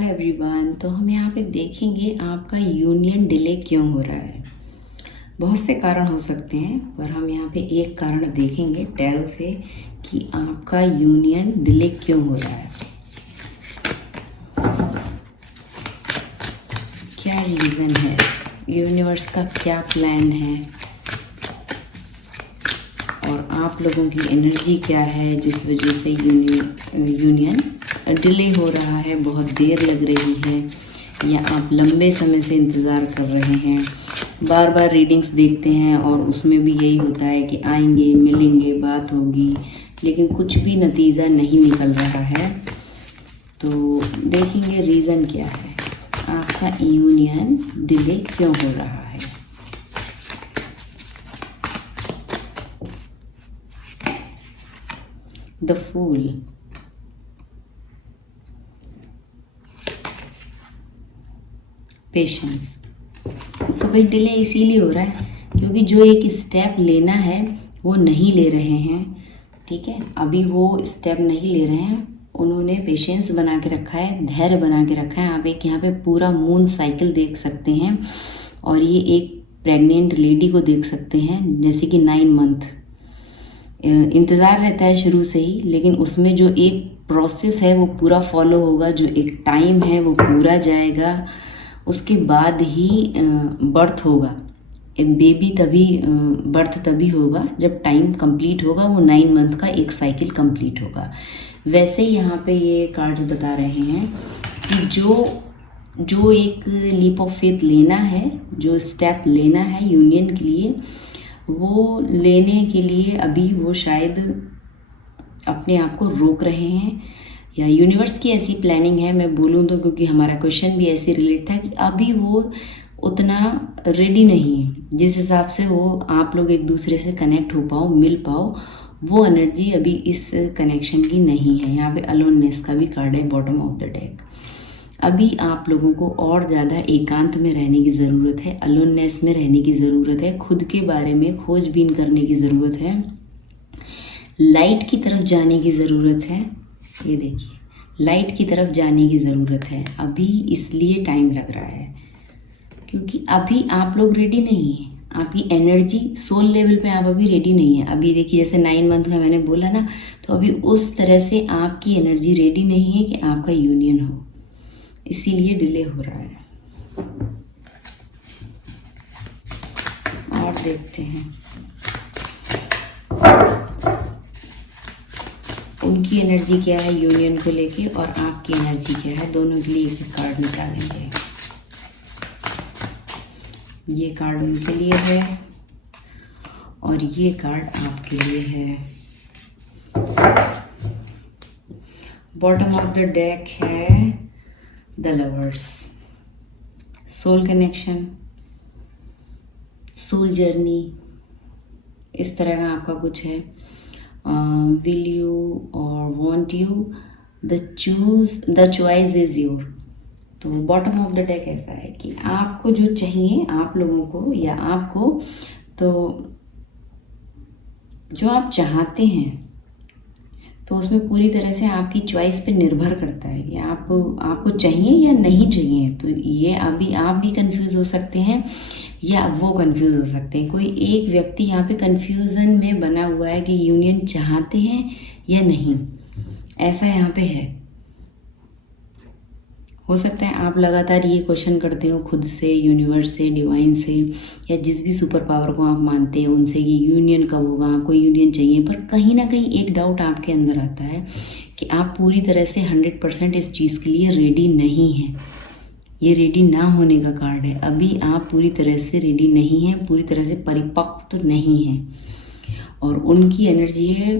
Hello everyone. तो हम यहाँ पे देखेंगे आपका यूनियन डिले क्यों हो रहा है। बहुत से कारण हो सकते हैं, पर हम यहाँ पे एक कारण देखेंगे टैरो से कि आपका यूनियन डिले क्यों हो रहा है, क्या रीज़न है, यूनिवर्स का क्या प्लान है और आप लोगों की एनर्जी क्या है जिस वजह से यूनियन डिले हो रहा है, बहुत देर लग रही है या आप लंबे समय से इंतज़ार कर रहे हैं। बार बार रीडिंग्स देखते हैं और उसमें भी यही होता है कि आएंगे, मिलेंगे, बात होगी, लेकिन कुछ भी नतीजा नहीं निकल रहा है। तो देखेंगे रीज़न क्या है, आपका यूनियन डिले क्यों हो रहा है। The fool, patience. तो भाई डिले इसीलिए हो रहा है क्योंकि जो एक स्टेप लेना है वो नहीं ले रहे हैं। ठीक है, अभी वो स्टेप नहीं ले रहे हैं, उन्होंने पेशेंस बना के रखा है, धैर्य बना के रखा है। आप एक यहाँ पे पूरा मून साइकिल देख सकते हैं और ये एक प्रेग्नेंट लेडी को देख सकते हैं, जैसे कि 9 मंथ इंतज़ार रहता है शुरू से ही, लेकिन उसमें जो एक प्रोसेस है वो पूरा फॉलो होगा, जो एक टाइम है वो पूरा जाएगा, उसके बाद ही बर्थ होगा। एक बेबी तभी बर्थ तभी होगा जब टाइम कंप्लीट होगा, वो 9 मंथ का एक साइकिल कंप्लीट होगा। वैसे ही यहाँ पे ये कार्ड्स बता रहे हैं कि जो एक लीप ऑफ फेथ लेना है, जो स्टेप लेना है यूनियन के लिए, वो लेने के लिए अभी वो शायद अपने आप को रोक रहे हैं, या यूनिवर्स की ऐसी प्लानिंग है मैं बोलूँ तो, क्योंकि हमारा क्वेश्चन भी ऐसे रिलेट था कि अभी वो उतना रेडी नहीं है जिस हिसाब से वो आप लोग एक दूसरे से कनेक्ट हो पाओ, मिल पाओ, वो एनर्जी अभी इस कनेक्शन की नहीं है। यहाँ पे अलोननेस का भी कार्ड है बॉटम ऑफ द डेक। अभी आप लोगों को और ज़्यादा एकांत में रहने की ज़रूरत है, अलोननेस में रहने की ज़रूरत है, खुद के बारे में खोजबीन करने की ज़रूरत है, लाइट की तरफ जाने की ज़रूरत है। ये देखिए, लाइट की तरफ जाने की ज़रूरत है। अभी इसलिए टाइम लग रहा है क्योंकि अभी आप लोग रेडी नहीं हैं, आपकी एनर्जी सोल लेवल पे आप अभी रेडी नहीं है। अभी देखिए, जैसे 9 मंथ का मैंने बोला ना, तो अभी उस तरह से आपकी एनर्जी रेडी नहीं है कि आपका यूनियन हो, इसीलिए डिले हो रहा है। और देखते हैं उनकी एनर्जी क्या है यूनियन को लेके और आपकी एनर्जी क्या है, दोनों के लिए एक कार्ड निकालेंगे। ये कार्ड उनके लिए है और ये कार्ड आपके लिए है। बॉटम ऑफ द डेक है the lovers, soul connection, soul journey, इस तरह का आपका कुछ है। Will you or won't you, the choice is your. तो बॉटम ऑफ द डेक ऐसा है कि आपको जो चाहिए, आप लोगों को या आपको, तो जो आप चाहते हैं तो उसमें पूरी तरह से आपकी चॉइस पे निर्भर करता है कि आपको चाहिए या नहीं चाहिए। तो ये अभी आप भी कंफ्यूज हो सकते हैं या वो कंफ्यूज हो सकते हैं। कोई एक व्यक्ति यहाँ पे कंफ्यूजन में बना हुआ है कि यूनियन चाहते हैं या नहीं, ऐसा यहाँ पे है। हो सकता है आप लगातार ये क्वेश्चन करते हो खुद से, यूनिवर्स से, डिवाइन से, या जिस भी सुपर पावर को आप मानते हैं उनसे कि यूनियन कब होगा, आपको यूनियन चाहिए, पर कहीं ना कहीं एक डाउट आपके अंदर आता है कि आप पूरी तरह से 100% इस चीज़ के लिए रेडी नहीं हैं। ये रेडी ना होने का कार्ड है। अभी आप पूरी तरह से रेडी नहीं हैं, पूरी तरह से परिपक्व तो नहीं हैं। और उनकी एनर्जी है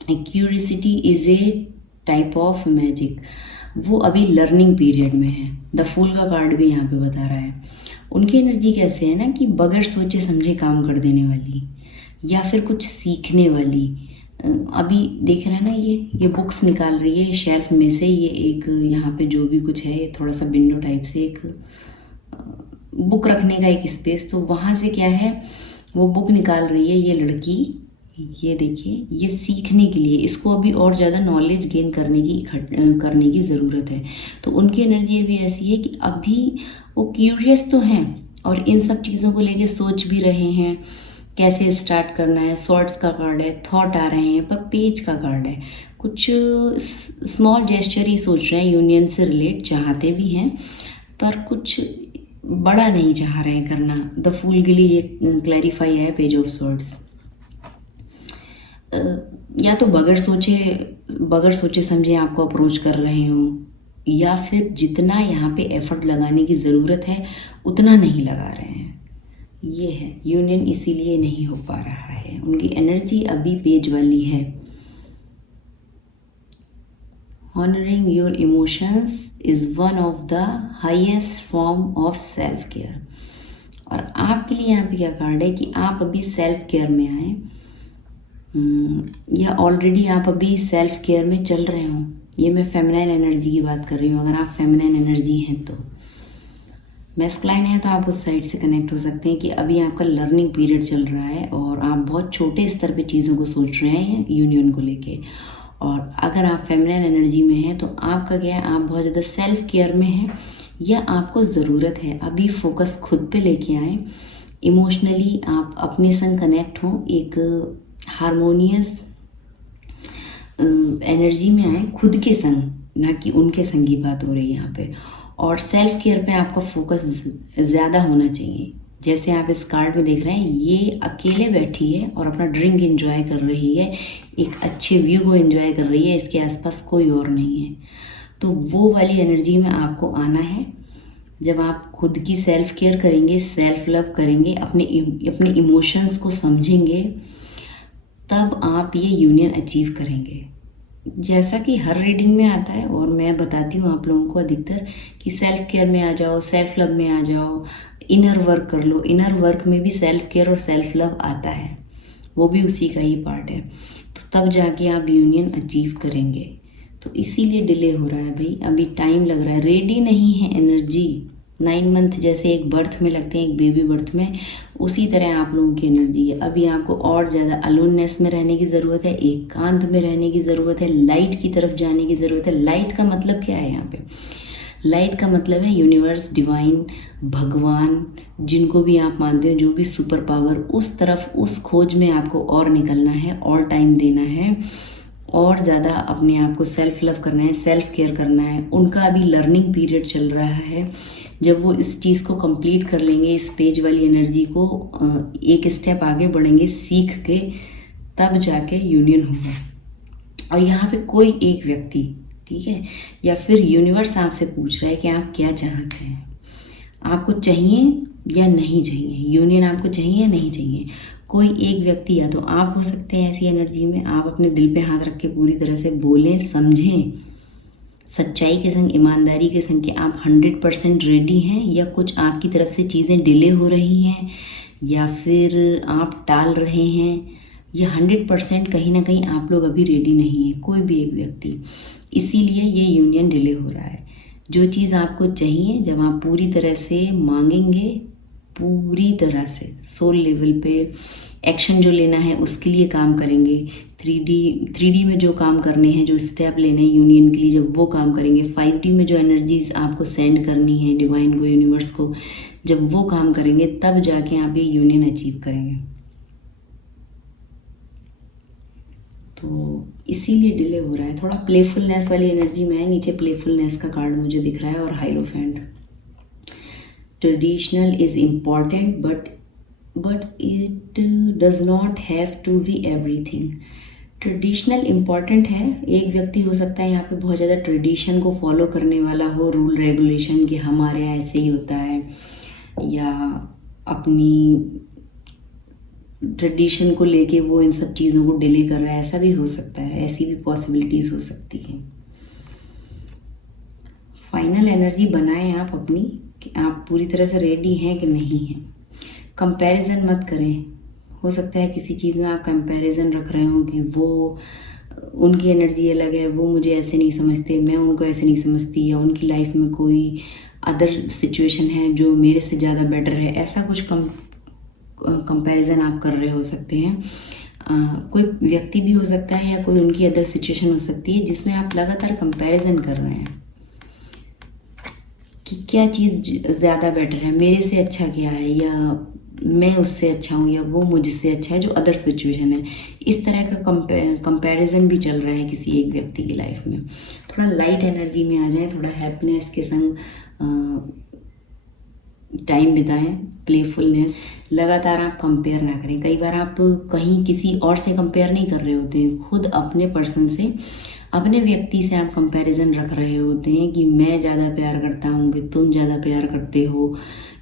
curiosity is a type of magic. वो अभी लर्निंग पीरियड में है। द फूल का कार्ड भी यहाँ पे बता रहा है। उनकी एनर्जी कैसे है ना कि बगैर सोचे समझे काम कर देने वाली, या फिर कुछ सीखने वाली। अभी देख रहे हैं ना, ये बुक्स निकाल रही है शेल्फ में से। ये एक यहाँ पे जो भी कुछ है, थोड़ा सा विंडो टाइप से एक बुक रखने का एक स्पेस, तो वहाँ से क्या है, वो बुक निकाल रही है ये लड़की, ये देखिए, ये सीखने के लिए, इसको अभी और ज़्यादा नॉलेज गेन करने की ज़रूरत है। तो उनकी एनर्जी अभी ऐसी है कि अभी वो क्यूरियस तो हैं और इन सब चीज़ों को लेके सोच भी रहे हैं, कैसे स्टार्ट करना है। सॉर्ट्स का कार्ड है, थॉट आ रहे हैं, पर पेज का कार्ड है। कुछ स्मॉल जेस्चर ही सोच रहे हैं, यूनियन से रिलेट चाहते भी हैं, पर कुछ बड़ा नहीं चाह रहे हैं करना। द फूल के लिए ये क्लैरिफाई है पेज ऑफ सॉर्ट्स। या तो बगैर सोचे समझे आपको अप्रोच कर रहे हों, या फिर जितना यहाँ पे एफर्ट लगाने की ज़रूरत है उतना नहीं लगा रहे हैं। ये है यूनियन, इसीलिए नहीं हो पा रहा है। उनकी एनर्जी अभी पेज वाली है। Honoring your emotions is one of the highest form of self care। और आपके लिए यहाँ पे क्या कार्ड है कि आप अभी सेल्फ केयर में आए, या ऑलरेडी आप अभी सेल्फ केयर में चल रहे हो। ये मैं फेमिनाइन एनर्जी की बात कर रही हूँ। अगर आप फेमिनाइन एनर्जी हैं तो, मैस्कुलाइन है तो आप उस साइड से कनेक्ट हो सकते हैं कि अभी आपका लर्निंग पीरियड चल रहा है और आप बहुत छोटे स्तर पे चीज़ों को सोच रहे हैं यूनियन को लेके। और अगर आप फेमिनाइन एनर्जी में हैं तो आपका क्या है, आप बहुत ज़्यादा सेल्फ केयर में हैं, या आपको ज़रूरत है अभी फोकस खुद पे लेके आएँ। इमोशनली आप अपने संग कनेक्ट हों, एक हारमोनियस एनर्जी में आए खुद के संग, ना कि उनके संग की बात हो रही है यहाँ पे। और सेल्फ केयर पे आपका फोकस ज़्यादा होना चाहिए। जैसे आप इस कार्ड में देख रहे हैं, ये अकेले बैठी है और अपना ड्रिंक एंजॉय कर रही है, एक अच्छे व्यू को एंजॉय कर रही है, इसके आसपास कोई और नहीं है। तो वो वाली एनर्जी में आपको आना है। जब आप खुद की सेल्फ केयर करेंगे, सेल्फ लव करेंगे, अपने इमोशंस को समझेंगे, तब आप ये यूनियन अचीव करेंगे। जैसा कि हर रीडिंग में आता है और मैं बताती हूँ आप लोगों को अधिकतर कि सेल्फ केयर में आ जाओ, सेल्फ लव में आ जाओ, इनर वर्क कर लो। इनर वर्क में भी सेल्फ केयर और सेल्फ लव आता है, वो भी उसी का ही पार्ट है। तो तब जाके आप यूनियन अचीव करेंगे। तो इसीलिए डिले हो रहा है भाई, अभी टाइम लग रहा है, रेडी नहीं है एनर्जी। 9 मंथ जैसे एक बर्थ में लगते हैं, एक बेबी बर्थ में, उसी तरह आप लोगों की एनर्जी है। अभी आपको और ज़्यादा अलोननेस में रहने की ज़रूरत है, एकांत में रहने की ज़रूरत है, लाइट की तरफ जाने की ज़रूरत है। लाइट का मतलब क्या है यहाँ पे? लाइट का मतलब है यूनिवर्स, डिवाइन, भगवान, जिनको भी आप मानते हो, जो भी सुपर पावर, उस तरफ, उस खोज में आपको और निकलना है, और टाइम देना है, और ज़्यादा अपने आप को सेल्फ लव करना है, सेल्फ केयर करना है। उनका अभी लर्निंग पीरियड चल रहा है। जब वो इस चीज़ को कंप्लीट कर लेंगे, इस पेज वाली एनर्जी को एक स्टेप आगे बढ़ेंगे सीख के, तब जाके यूनियन होगा। और यहाँ पे कोई एक व्यक्ति, ठीक है, या फिर यूनिवर्स आपसे पूछ रहा है कि आप क्या चाहते हैं, आपको चाहिए या नहीं चाहिए, यूनियन आपको चाहिए या नहीं चाहिए। कोई एक व्यक्ति, या तो आप हो सकते हैं ऐसी एनर्जी में, आप अपने दिल पे हाथ रख के पूरी तरह से बोलें, समझें, सच्चाई के संग, ईमानदारी के संग कि आप 100% रेडी हैं, या कुछ आपकी तरफ से चीज़ें डिले हो रही हैं, या फिर आप टाल रहे हैं, या 100% कहीं ना कहीं आप लोग अभी रेडी नहीं हैं, कोई भी एक व्यक्ति। इसीलिए ये यूनियन डिले हो रहा है। जो चीज़ आपको चाहिए, जब आप पूरी तरह से मांगेंगे, पूरी तरह से सोल लेवल पे एक्शन जो लेना है उसके लिए काम करेंगे, 3D में जो काम करने हैं, जो स्टेप लेने हैं यूनियन के लिए, जब वो काम करेंगे, 5D में जो एनर्जीज आपको सेंड करनी है डिवाइन को, यूनिवर्स को, जब वो काम करेंगे, तब जाके आप ये यूनियन अचीव करेंगे। तो इसीलिए डिले हो रहा है। थोड़ा प्लेफुलनेस वाली एनर्जी में है, नीचे प्लेफुलनेस का कार्ड मुझे दिख रहा है, और hierophant. Traditional is important but it does not have to be everything. Traditional important है। एक व्यक्ति हो सकता है यहाँ पे बहुत ज़्यादा ट्रेडिशन को फॉलो करने वाला हो, रूल रेगुलेशन कि हमारे यहाँ ऐसे ही होता है, या अपनी ट्रेडिशन को लेके वो इन सब चीज़ों को डिले कर रहा है, ऐसा भी हो सकता है, ऐसी भी पॉसिबिलिटीज़ हो सकती हैं। फाइनल एनर्जी बनाएं आप अपनी कि आप पूरी तरह से रेडी हैं कि नहीं हैं। कंपैरिजन मत करें। हो सकता है किसी चीज़ में आप कंपैरिजन रख रहे हो कि वो, उनकी एनर्जी अलग है, वो मुझे ऐसे नहीं समझते, मैं उनको ऐसे नहीं समझती, या उनकी लाइफ में कोई अदर सिचुएशन है जो मेरे से ज़्यादा बेटर है, ऐसा कुछ कंपैरिजन आप कर रहे हो सकते हैं। कोई व्यक्ति भी हो सकता है या कोई उनकी अदर सिचुएशन हो सकती है जिसमें आप लगातार कंपैरिजन कर रहे हैं कि क्या चीज़ ज़्यादा बेटर है, मेरे से अच्छा क्या है, या मैं उससे अच्छा हूँ, या वो मुझसे अच्छा है, जो अदर सिचुएशन है। इस तरह का कंपैरिजन भी चल रहा है किसी एक व्यक्ति की लाइफ में। थोड़ा लाइट एनर्जी में आ जाए, थोड़ा हैप्पीनेस के संग टाइम बिताएं, प्लेफुलनेस। लगातार आप कंपेयर ना करें। कई बार आप कहीं किसी और से कंपेयर नहीं कर रहे होते हैं, खुद अपने पर्सन से, अपने व्यक्ति से आप कंपैरिजन रख रहे होते हैं कि मैं ज़्यादा प्यार करता हूँ कि तुम ज़्यादा प्यार करते हो,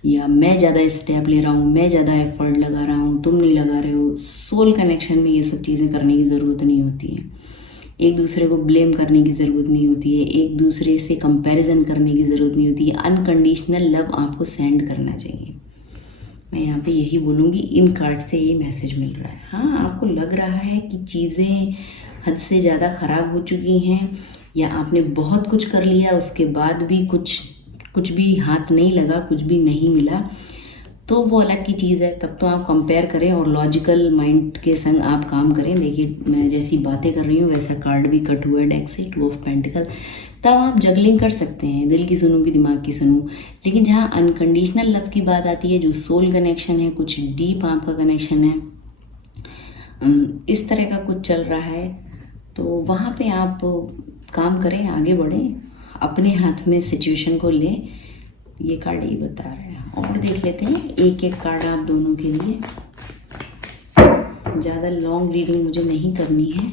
या मैं ज़्यादा स्टेप ले रहा हूँ, मैं ज़्यादा एफर्ट लगा रहा हूँ, तुम नहीं लगा रहे हो। सोल कनेक्शन में ये सब चीज़ें करने की ज़रूरत नहीं होती है। एक दूसरे को ब्लेम करने की ज़रूरत नहीं होती है, एक दूसरे से कंपैरिजन करने की ज़रूरत नहीं होती है। अनकंडीशनल लव आपको सेंड करना चाहिए। मैं यहाँ पे यही बोलूँगी, इन कार्ड से ये मैसेज मिल रहा है। हाँ, आपको लग रहा है कि चीज़ें हद से ज़्यादा ख़राब हो चुकी हैं, या आपने बहुत कुछ कर लिया, उसके बाद भी कुछ भी हाथ नहीं लगा, कुछ भी नहीं मिला, तो वो अलग की चीज़ है। तब तो आप कंपेयर करें और लॉजिकल माइंड के संग आप काम करें। देखिए, मैं जैसी बातें कर रही हूँ वैसा कार्ड भी कट हुआ है डेक से, 2 ऑफ पेंटिकल। तब आप जगलिंग कर सकते हैं, दिल की सुनूँ कि दिमाग की सुनूँ। लेकिन जहाँ अनकंडीशनल लव की बात आती है, जो सोल कनेक्शन है, कुछ डीप आपका कनेक्शन है, इस तरह का कुछ चल रहा है, तो वहाँ पे आप काम करें, आगे बढ़ें, अपने हाथ में सिचुएशन को लें। ये कार्ड ये बता रहे हैं। और देख लेते हैं एक एक कार्ड आप दोनों के लिए। ज़्यादा लॉन्ग रीडिंग मुझे नहीं करनी है।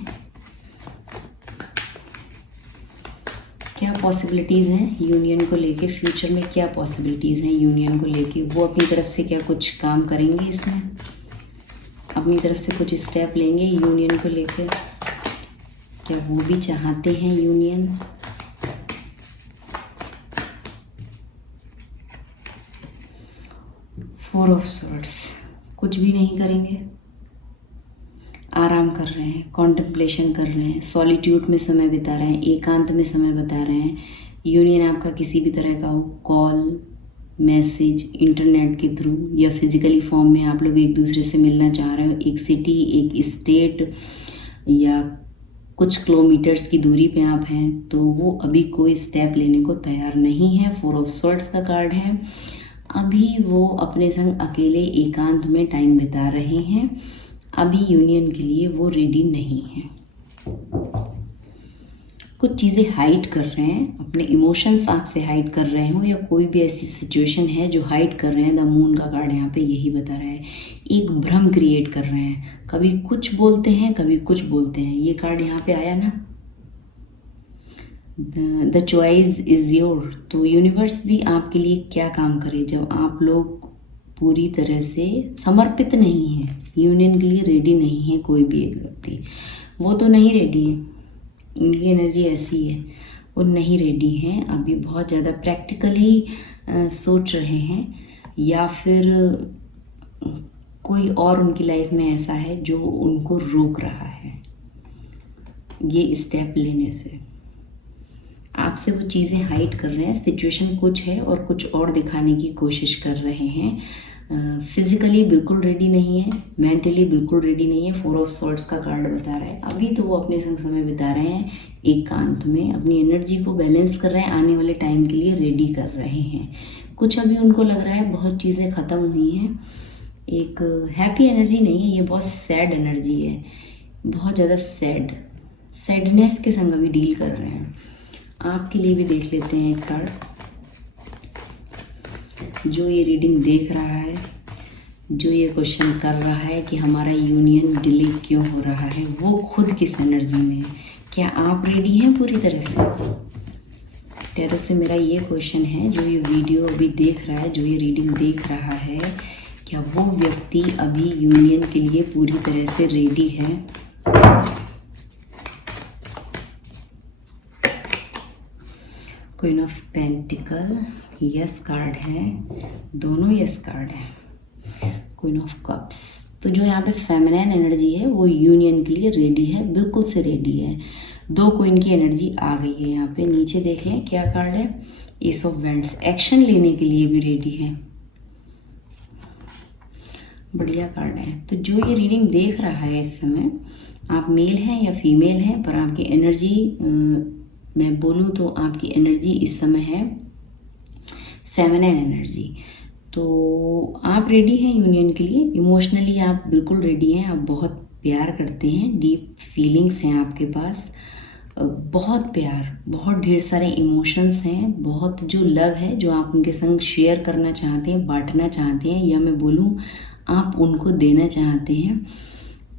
क्या पॉसिबिलिटीज़ हैं यूनियन को लेके, फ्यूचर में क्या पॉसिबिलिटीज़ हैं यूनियन को लेके? वो अपनी तरफ से क्या कुछ काम करेंगे इसमें, अपनी तरफ से कुछ स्टेप लेंगे यूनियन को लेकर? क्या वो भी चाहते हैं यूनियन? फोर ऑफ सॉर्ड्स, कुछ भी नहीं करेंगे, आराम कर रहे हैं, कॉन्टेम्पलेशन कर रहे हैं, सॉलिट्यूड में समय बिता रहे हैं, एकांत में समय बिता रहे हैं। यूनियन आपका किसी भी तरह का हो, कॉल, मैसेज, इंटरनेट के थ्रू या फिजिकली फॉर्म में आप लोग एक दूसरे से मिलना चाह रहे हो, एक सिटी, एक स्टेट या कुछ किलोमीटर्स की दूरी पे आप हैं, तो वो अभी कोई स्टेप लेने को तैयार नहीं है। 4 ऑफ सॉर्ड्स का कार्ड है। अभी वो अपने संग अकेले एकांत में टाइम बिता रहे हैं। अभी यूनियन के लिए वो रेडी नहीं है। कुछ चीज़ें हाइड कर रहे हैं, अपने इमोशंस आपसे हाइड कर रहे हो, या कोई भी ऐसी सिचुएशन है जो हाइड कर रहे हैं। द मून का कार्ड यहाँ पे यही बता रहा है। एक भ्रम क्रिएट कर रहे हैं, कभी कुछ बोलते हैं, कभी कुछ बोलते हैं। ये कार्ड यहाँ पे आया ना, द चॉइस इज़ योर। तो यूनिवर्स भी आपके लिए क्या काम करे जब आप लोग पूरी तरह से समर्पित नहीं हैं, यूनियन के लिए रेडी नहीं है। कोई भी एक व्यक्ति, वो तो नहीं रेडी है, उनकी एनर्जी ऐसी है, वो नहीं रेडी हैं अभी। बहुत ज़्यादा प्रैक्टिकली सोच रहे हैं, या फिर कोई और उनकी लाइफ में ऐसा है जो उनको रोक रहा है ये स्टेप लेने से। आपसे वो चीज़ें हाइड कर रहे हैं। सिचुएशन कुछ है और कुछ और दिखाने की कोशिश कर रहे हैं। फिज़िकली बिल्कुल रेडी नहीं है, मेंटली बिल्कुल रेडी नहीं है। 4 ऑफ सॉर्ड्स का कार्ड बता रहा है। अभी तो वो अपने संग समय बिता रहे हैं, एकांत में अपनी एनर्जी को बैलेंस कर रहे हैं, आने वाले टाइम के लिए रेडी कर रहे हैं। कुछ अभी उनको लग रहा है बहुत चीज़ें ख़त्म हुई हैं। एक हैप्पी एनर्जी नहीं है ये, बहुत सैड एनर्जी है, बहुत ज़्यादा सैडनेस के संग अभी डील कर रहे हैं। आपके लिए भी देख लेते हैं एक कार्ड। जो ये रीडिंग देख रहा है, जो ये क्वेश्चन कर रहा है कि हमारा यूनियन डिले क्यों हो रहा है, वो खुद किस एनर्जी में है? क्या आप रेडी हैं पूरी तरह से? टैरो से मेरा ये क्वेश्चन है, जो ये वीडियो अभी देख रहा है, जो ये रीडिंग देख रहा है, क्या वो व्यक्ति अभी यूनियन के लिए पूरी तरह से रेडी है? Queen of pentacle, yes card है, दोनों यस कार्ड है। क्वीन ऑफ कप्स, तो जो यहाँ पे फेमिनिन एनर्जी है वो यूनियन के लिए रेडी है, बिल्कुल से रेडी है। 2 क्वीन की एनर्जी आ गई है यहाँ पे। नीचे देख लें क्या कार्ड है, एस ऑफ वेंड्स, एक्शन लेने के लिए भी रेडी है। बढ़िया कार्ड है। तो जो ये रीडिंग देख रहा है इस समय, आप मेल हैं या फीमेल हैं, पर आपकी एनर्जी, मैं बोलूँ तो आपकी एनर्जी इस समय है फेमिनिन एनर्जी। तो आप रेडी हैं यूनियन के लिए, इमोशनली आप बिल्कुल रेडी हैं, आप बहुत प्यार करते हैं, डीप फीलिंग्स हैं आपके पास, बहुत प्यार, बहुत ढेर सारे इमोशंस हैं, बहुत जो लव है जो आप उनके संग शेयर करना चाहते हैं, बांटना चाहते हैं, या मैं बोलूँ आप उनको देना चाहते हैं,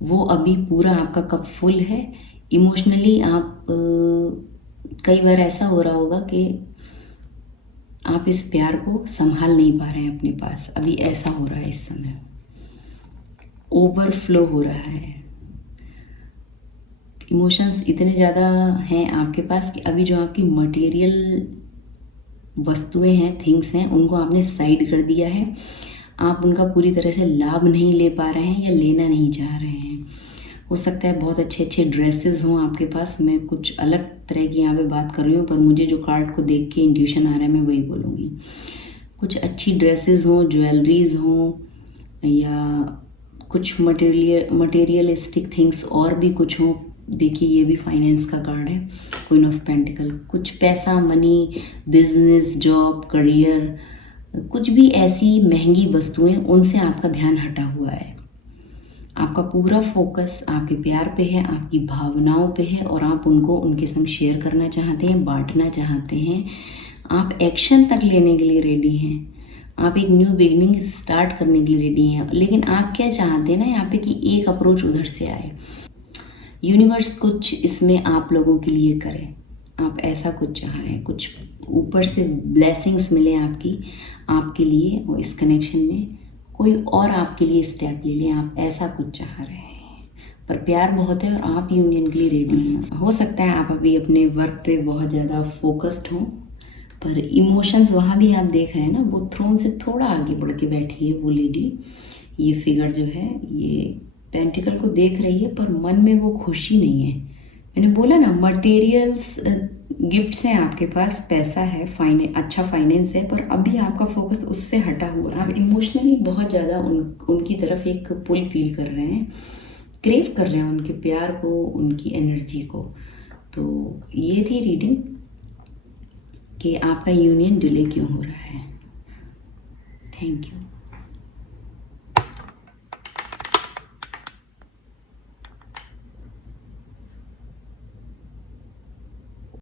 वो अभी पूरा आपका कप फुल है। इमोशनली आप कई बार ऐसा हो रहा होगा कि आप इस प्यार को संभाल नहीं पा रहे हैं अपने पास, अभी ऐसा हो रहा है इस समय, ओवरफ्लो हो रहा है। इमोशंस इतने ज़्यादा हैं आपके पास कि अभी जो आपकी मटेरियल वस्तुएं हैं, थिंग्स हैं, उनको आपने साइड कर दिया है, आप उनका पूरी तरह से लाभ नहीं ले पा रहे हैं या लेना नहीं चाह रहे हैं। हो सकता है बहुत अच्छे अच्छे ड्रेसेस हों आपके पास, मैं कुछ अलग तरह की यहाँ पे बात कर रही हूँ, पर मुझे जो कार्ड को देख के इंट्यूशन आ रहा है मैं वही बोलूँगी। कुछ अच्छी ड्रेसेस हों, ज्वेलरीज हों, या कुछ मटेरियलिस्टिक थिंग्स और भी कुछ हों। देखिए ये भी फाइनेंस का कार्ड है, क्वीन ऑफ पेंटिकल, कुछ पैसा, मनी, बिजनेस, जॉब, करियर, कुछ भी ऐसी महंगी वस्तुएं, उनसे आपका ध्यान हटा हुआ है। आपका पूरा फोकस आपके प्यार पे है, आपकी भावनाओं पे है, और आप उनको उनके संग शेयर करना चाहते हैं, बांटना चाहते हैं, आप एक्शन तक लेने के लिए रेडी हैं, आप एक न्यू बिगनिंग स्टार्ट करने के लिए रेडी हैं। लेकिन आप क्या चाहते हैं ना यहाँ पे कि एक अप्रोच उधर से आए, यूनिवर्स कुछ इसमें आप लोगों के लिए करे, आप ऐसा कुछ चाह रहे हैं, कुछ ऊपर से ब्लेसिंग्स मिले आपके लिए, और इस कनेक्शन में कोई और आपके लिए स्टेप ले लें, आप ऐसा कुछ चाह रहे हैं। पर प्यार बहुत है और आप यूनियन के लिए रेडी हैं। हो सकता है आप अभी अपने वर्क पे बहुत ज़्यादा फोकस्ड हों, पर इमोशंस वहाँ भी आप देख रहे हैं ना, वो थ्रोन से थोड़ा आगे बढ़ के बैठी है वो लेडी, ये फिगर जो है ये पेंटिकल को देख रही है, पर मन में वो खुशी नहीं है। मैंने बोला ना, मटेरियल्स गिफ्ट्स हैं आपके पास, पैसा है, अच्छा फाइनेंस है, पर अभी आपका फोकस उससे हटा हुआ है। आप इमोशनली बहुत ज़्यादा उनकी तरफ एक पुल फील कर रहे हैं, क्रेव कर रहे हैं उनके प्यार को, उनकी एनर्जी को। तो ये थी रीडिंग कि आपका यूनियन डिले क्यों हो रहा है। Thank you.